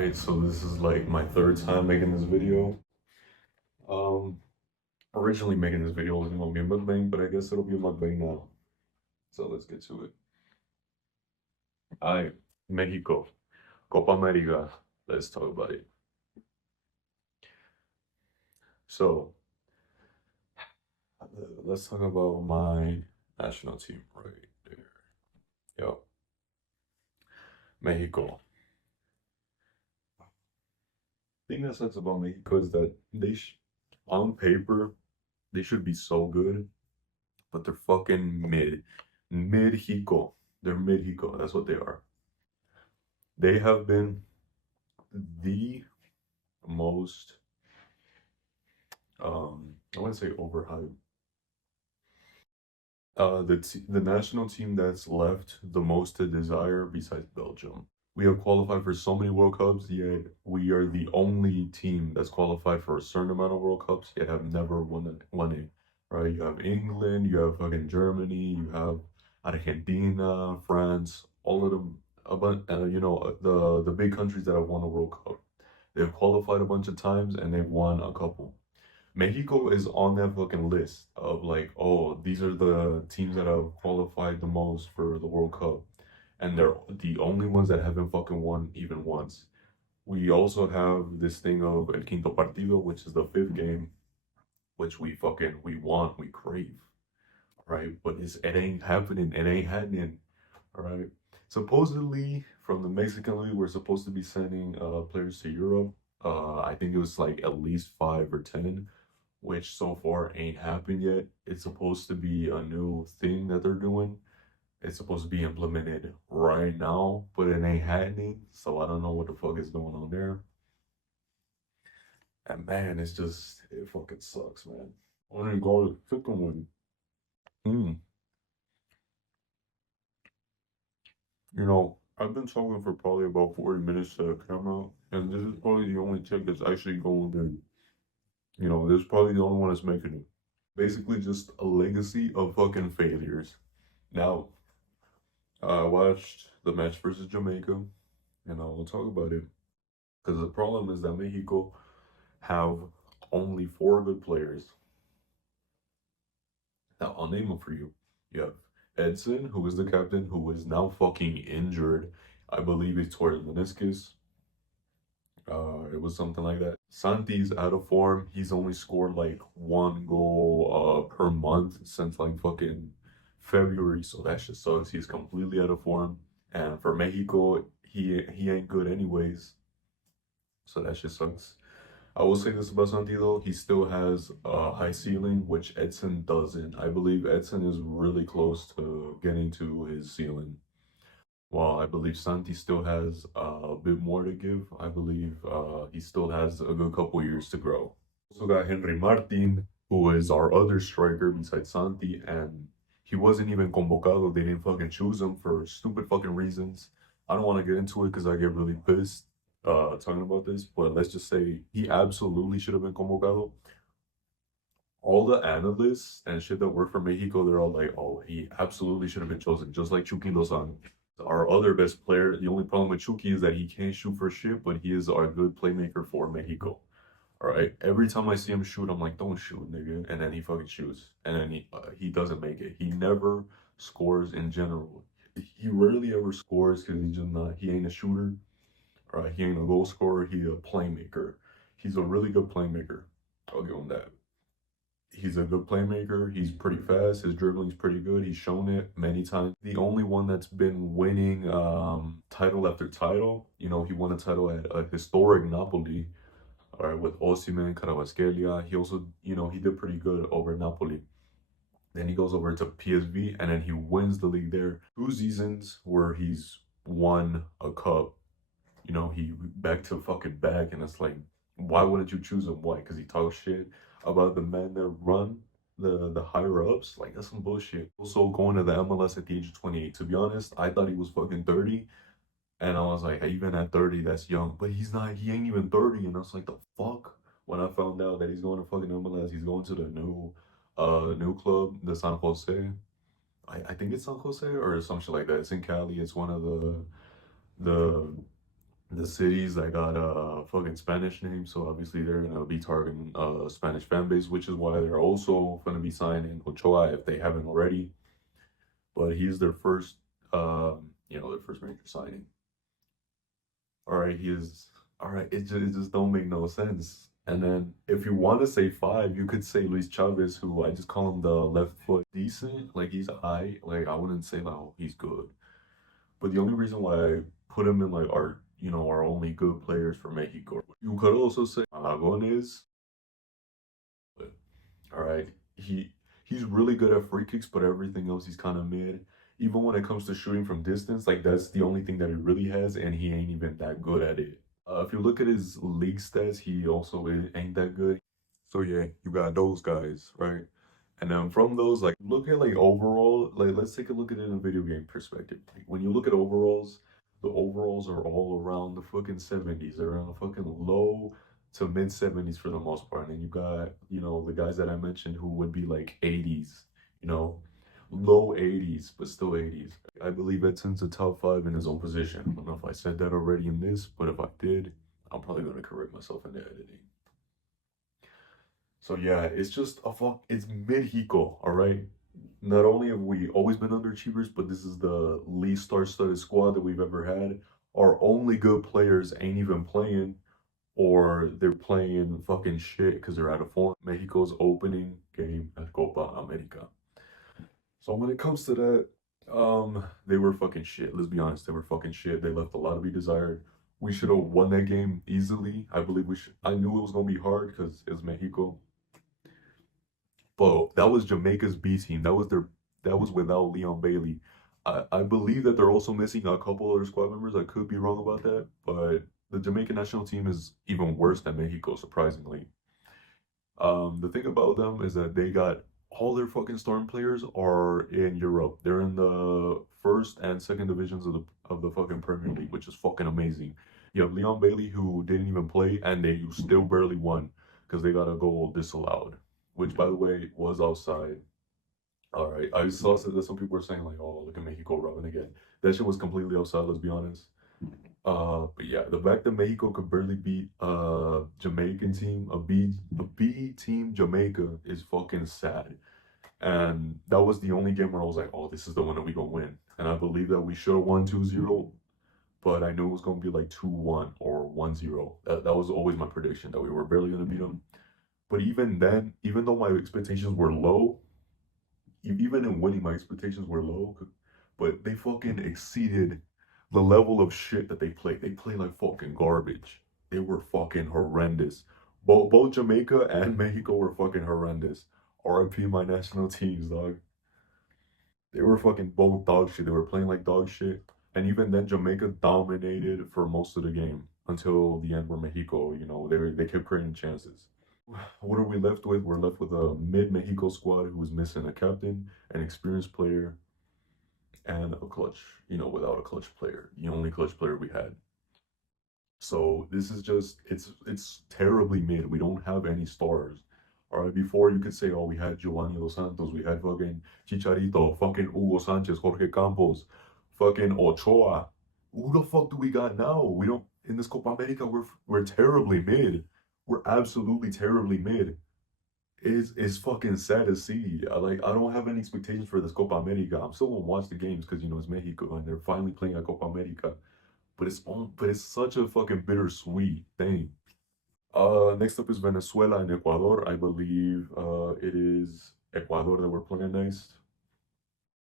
Alright, so this is like my third time making this video. Um, Originally making this video wasn't gonna be a mukbang, but I guess it'll be a mukbang now. So let's get to it. Alright, Mexico, Copa America. Let's talk about it. So, let's talk about my national team right there. Yo, Mexico. The thing that sucks about Mexico is that on paper, they should be so good, but they're fucking mid. Midxico. They're Midxico. That's what they are. They have been the most, I wouldn't say overhyped. The national team that's left the most to desire besides Belgium. We have qualified for so many World Cups, yet we are the only team that's qualified for a certain amount of World Cups, yet have never won it. Right? You have England, you have fucking Germany, you have Argentina, France, all of them. The big countries that have won a World Cup. They've qualified a bunch of times and they've won a couple. Mexico is on that fucking list of like, oh, these are the teams that have qualified the most for the World Cup. And they're the only ones that haven't fucking won even once. We also have this thing of El Quinto Partido, which is the fifth game, which we want, we crave, right? But it ain't happening, it ain't happening, right? Supposedly from the Mexican League, we're supposed to be sending players to Europe. I think it was like at least 5 or 10, which so far ain't happened yet. It's supposed to be a new thing that they're doing. It's supposed to be implemented right now, but it ain't happening. So I don't know what the fuck is going on there. And man, it fucking sucks, man. Only garlic chicken one. Mm. I've been talking for probably about 40 minutes to the camera, and this is probably the only take that's actually going in. This is probably the only one that's making it. Basically, just a legacy of fucking failures. Now, I watched the match versus Jamaica, and I'll talk about it. Because the problem is that Mexico have only four good players. Now, I'll name them for you. You have Edson, who is the captain, who is now fucking injured. I believe he tore his meniscus. It was something like that. Santi's out of form. He's only scored like one goal per month since like fucking February, so that shit sucks. He's completely out of form. And for Mexico, he ain't good anyways. So that shit sucks. I will say this about Santi though, he still has a high ceiling, which Edson doesn't. I believe Edson is really close to getting to his ceiling. While I believe Santi still has a bit more to give, I believe he still has a good couple years to grow. Also got Henry Martin, who is our other striker besides Santi, and he wasn't even convocado. They didn't fucking choose him for stupid fucking reasons. I don't want to get into it because I get really pissed talking about this, but let's just say he absolutely should have been convocado. All the analysts and shit that work for Mexico, they're all like, oh, he absolutely should have been chosen, just like Chucky Lozano. Our other best player, the only problem with Chucky is that he can't shoot for shit, but he is our good playmaker for Mexico. All right. Every time I see him shoot, I'm like, don't shoot, nigga. And then he fucking shoots. And then he doesn't make it. He never scores in general. He rarely ever scores because he's just not, he ain't a shooter. All right. He ain't a goal scorer. He's a playmaker. He's a really good playmaker. I'll give him that. He's a good playmaker. He's pretty fast. His dribbling's pretty good. He's shown it many times. The only one that's been winning title after title. He won a title at a historic Napoli, all right, with Osimhen, Kvaratskhelia. He also, he did pretty good over Napoli. Then he goes over to PSV, and then he wins the league there. 2 seasons where he's won a cup. He back to fucking back, and it's like, why wouldn't you choose him? Why? Because he talks shit about the men that run the higher ups. Like, that's some bullshit. Also, going to the MLS at the age of 28. To be honest, I thought he was fucking 30. And I was like, even at 30, that's young. But he's not, he ain't even 30. And I was like, the fuck? When I found out that he's going to fucking MLS, he's going to the new club, the San Jose. I think it's San Jose or some shit like that. It's in Cali. It's one of the The cities that got fucking Spanish names, so obviously they're gonna be targeting Spanish fan base, which is why they're also gonna be signing Ochoa if they haven't already. But he's their first, their first major signing. All right, he is. All right, it just don't make no sense. And then if you want to say five, you could say Luis Chavez, who I just call him the left foot decent. Like he's high. Like I wouldn't say like oh, he's good. But the only reason why I put him in like our only good players for Mexico. You could also say Malagones. But, all right, he's really good at free kicks, but everything else he's kind of mid. Even when it comes to shooting from distance, like that's the only thing that he really has, and he ain't even that good at it. If you look at his league stats, he also ain't that good. So yeah, you got those guys, right? And then from those, like look at like overall, like let's take a look at it in a video game perspective. Like when you look at overalls, the overalls are all around the fucking 70s. They're around the fucking low to mid 70s for the most part. And then you got, the guys that I mentioned who would be like 80s, you know, low 80s, but still 80s. I believe Edson's a top five in his own position. I don't know if I said that already in this, but if I did, I'm probably gonna correct myself in the editing. So yeah, it's just it's Midxico, all right? Not only have we always been underachievers, but this is the least star-studded squad that we've ever had. Our only good players ain't even playing, or they're playing fucking shit because they're out of form. Mexico's opening game at Copa America. So when it comes to that, they were fucking shit. Let's be honest, they were fucking shit. They left a lot to be desired. We should have won that game easily. I believe we should. I knew it was gonna be hard because it's Mexico. But that was Jamaica's B team. That was without Leon Bailey. I believe that they're also missing a couple other squad members. I could be wrong about that, but the Jamaican national team is even worse than Mexico, surprisingly. The thing about them is that they got all their fucking storm players are in Europe. They're in the first and second divisions of the fucking Premier League, which is fucking amazing. You have Leon Bailey who didn't even play and they still barely won because they got a goal disallowed, which by the way was outside. All right, I saw that some people were saying like, "Oh, look at Mexico rubbing again." That shit was completely outside. Let's be honest. But yeah, the fact that Mexico could barely beat a Jamaican team, a B team Jamaica is fucking sad. And that was the only game where I was like, oh, this is the one that we gonna win. And I believe that we should have won 2-0, but I knew it was gonna be like 2-1 or 1-0. That was always my prediction that we were barely gonna beat them. But even then, even though my expectations were low, even in winning, my expectations were low, but they fucking exceeded the level of shit that they played. They played like fucking garbage. They were fucking horrendous. Both Jamaica and Mexico were fucking horrendous. RIP my national teams, dog. They were fucking both dog shit. They were playing like dog shit. And even then, Jamaica dominated for most of the game until the end where Mexico, they kept creating chances. What are we left with? We're left with a mid Mexico squad who is missing a captain, an experienced player, and a clutch, without a clutch player, the only clutch player we had. So this is just it's terribly mid. We don't have any stars. All right, before you could say, oh, we had Giovanni Dos Santos, we had fucking Chicharito, fucking Hugo Sanchez, Jorge Campos, fucking Ochoa. Who the fuck do we got now? We don't in this Copa America. We're terribly mid. We're absolutely terribly mid. It's fucking sad to see. I don't have any expectations for this Copa America. I'm still gonna watch the games because it's Mexico and they're finally playing at Copa America. But it's such a fucking bittersweet thing. Next up is Venezuela and Ecuador. I believe it is Ecuador that we're playing next.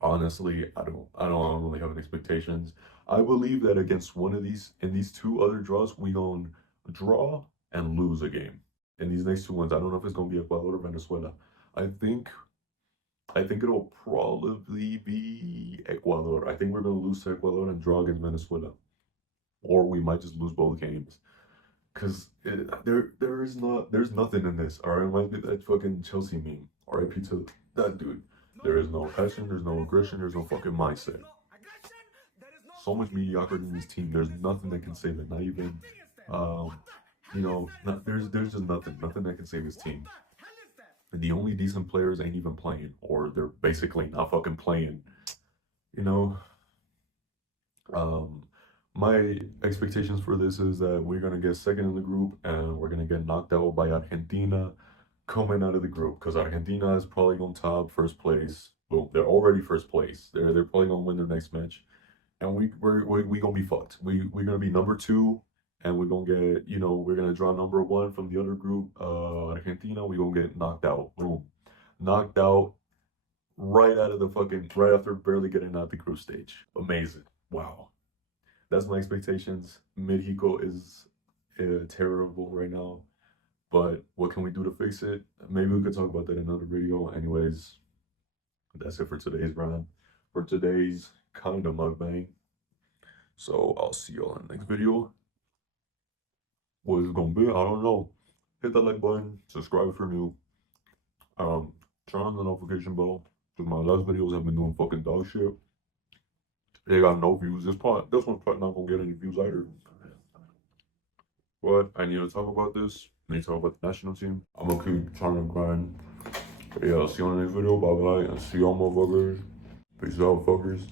Honestly, I don't really have any expectations. I believe that against one of these in these two other draws, we gonna draw and lose a game. In these next two ones, I don't know if it's gonna be Ecuador or Venezuela. I think I think it'll probably be Ecuador. I think we're gonna lose to Ecuador and draw against Venezuela, or we might just lose both games. Cause there's nothing in this. All right, reminds me of that fucking Chelsea meme. R.I.P. to that dude. There is no passion. There's no aggression. There's no fucking mindset. So much mediocrity in this team. There's nothing that can save it. Not even, um, there's just nothing that can save this team. And the only decent players ain't even playing, or they're basically not fucking playing. You know, um, My expectations for this is that we're gonna get second in the group and we're gonna get knocked out by Argentina coming out of the group because Argentina is probably gonna top first place. Well, they're already first place. They're probably gonna win their next match, and we gonna be fucked. We're gonna be number two, and we're gonna get we're gonna draw number one from the other group, Argentina. We gonna get knocked out. Boom, knocked out right out of the fucking right after barely getting out the group stage. Amazing. Wow. That's my expectations. Midxico is terrible right now, but what can we do to fix it? Maybe we could talk about that in another video. Anyways, that's it for today's run, for today's kind of mukbang. So I'll see y'all in the next video. What is it gonna be? I don't know. Hit that like button, subscribe if you're new. Turn on the notification bell because my last videos have been doing fucking dog shit. They got no views. This one's probably not gonna get any views either. But I need to talk about this. I need to talk about the national team. I'm gonna keep trying to grind. But yeah, I'll see you on the next video. Bye bye. And see y'all motherfuckers. Peace out, fuckers.